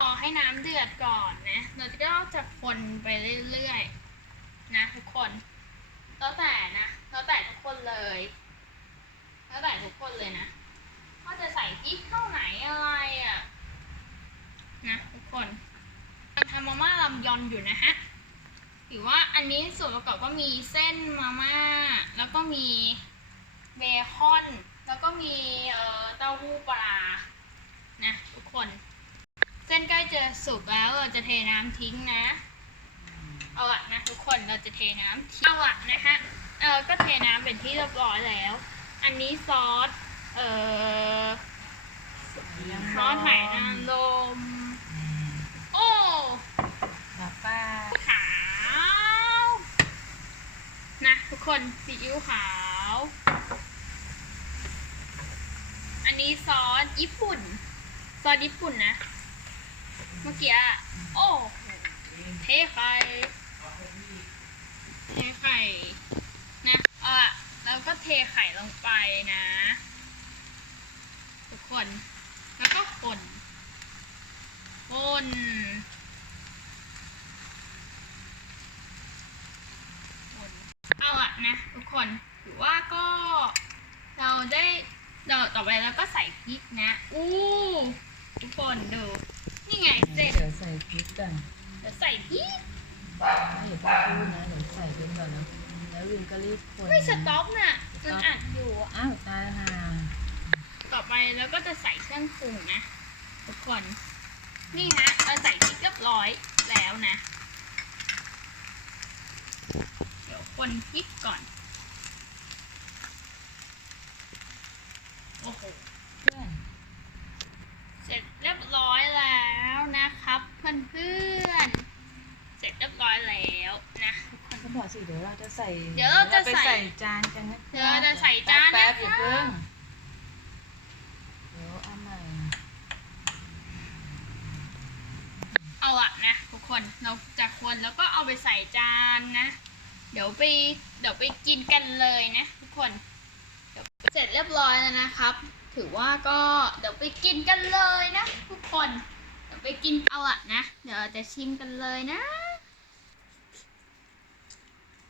รอให้น้ำเดือดก่อนนะเราจะก็จะคนไปเรื่อยๆนะทุกคน แล้วแต่นะ แล้วแต่ทุกคนเลย แล้วแต่ทุกคนเลยนะว่าจะใส่พริกเท่าไหนอะไรอะ นะทุกคนทำมาม่าลำยอนอยู่นะฮะถือว่าอันนี้ส่วนประกอบก็มีเส้นมาม่า แล้วก็มีเบคอน แล้วก็มีเอ่อเต้าหู้ปลา นะทุกคน เส้นใกล้จะสุกแล้วเราจะเทน้ำทิ้งนะ เอาละนะทุกคนเราจะเทน้ำทิ้งเอาละนะฮะเออก็เทน้ำเป็นที่เรียบร้อยแล้ว อันนี้ซอส เอ่อซอสไหนนางรมโอ้ป้าป้าขาวนะทุกคนซีอิ๊วขาว อันนี้ซอสญี่ปุ่น ซอสญี่ปุ่นนะ เมื่อกี้อะโอ้เทไข่เทไข่นะเอาล่ะแล้วก็เทไข่ลงไปนะ ทุกคน แล้วก็คนคนคนเอาอะนะ ทุกคนถือว่าก็เราได้เราต่อไปแล้วก็ใส่พริกนะ อู้ ทุกคนดู นี่ไงเสร็จเดี๋ยวใส่พริกก่อนเดี๋ยวใส่พริกอย่าเพิ่งพูดนะเดี๋ยวใส่พริกก่อนแล้วแล้ววินก็รีบคนไม่สต๊อกน่ะมันอัดอยู่อะอ้าวตายห่าต่อไปแล้วก็จะใส่เครื่องปรุงนะทุกคนนี่ฮะเราใส่พริกเรียบร้อยแล้วนะ เดี๋ยวคนพริกก่อน โอ้โห เพื่อน เสร็จเรียบร้อยแล้วนะครับ เพื่อนๆ เสร็จเรียบร้อยแล้วนะทุกคน ก็บอก สิเดี๋ยวเราจะใส่เดี๋ยวเราจะไปใส่ใส่จานกันนะเดี๋ยวเราจะใส่จานแป๊บนะคะๆอย่าเพิ่งเดี๋ยวเอาใหม่เอาอะนะทุกคนเราจะควรแล้วก็เอาไปใส่จานนะ เดี๋ยวไปเดี๋ยวไปกินกันเลยนะ ทุกคนเดี๋ยวเสร็จเรียบร้อยแล้วนะครับ ถือว่าก็เดี๋ยวไปกินกันเลยนะ ทุกคนเดี๋ยวไปกินเอาอะนะ เดี๋ยวเราจะชิมกันเลยนะ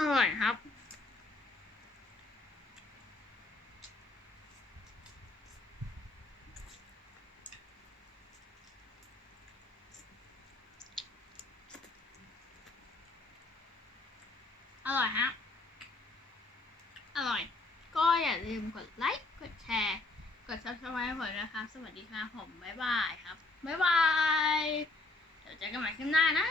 อร่อยครับ อ ร่อยฮะ อร่อย ก็อย่าลืมกดไลค์ กดแชร์ กดซับสไครต์ให้ผมนะครับ สวัสดีครับผม บ๊ายบายครับ บ๊ายบาย เดี๋ยวเจอกันใหม่คลิปหน้านะ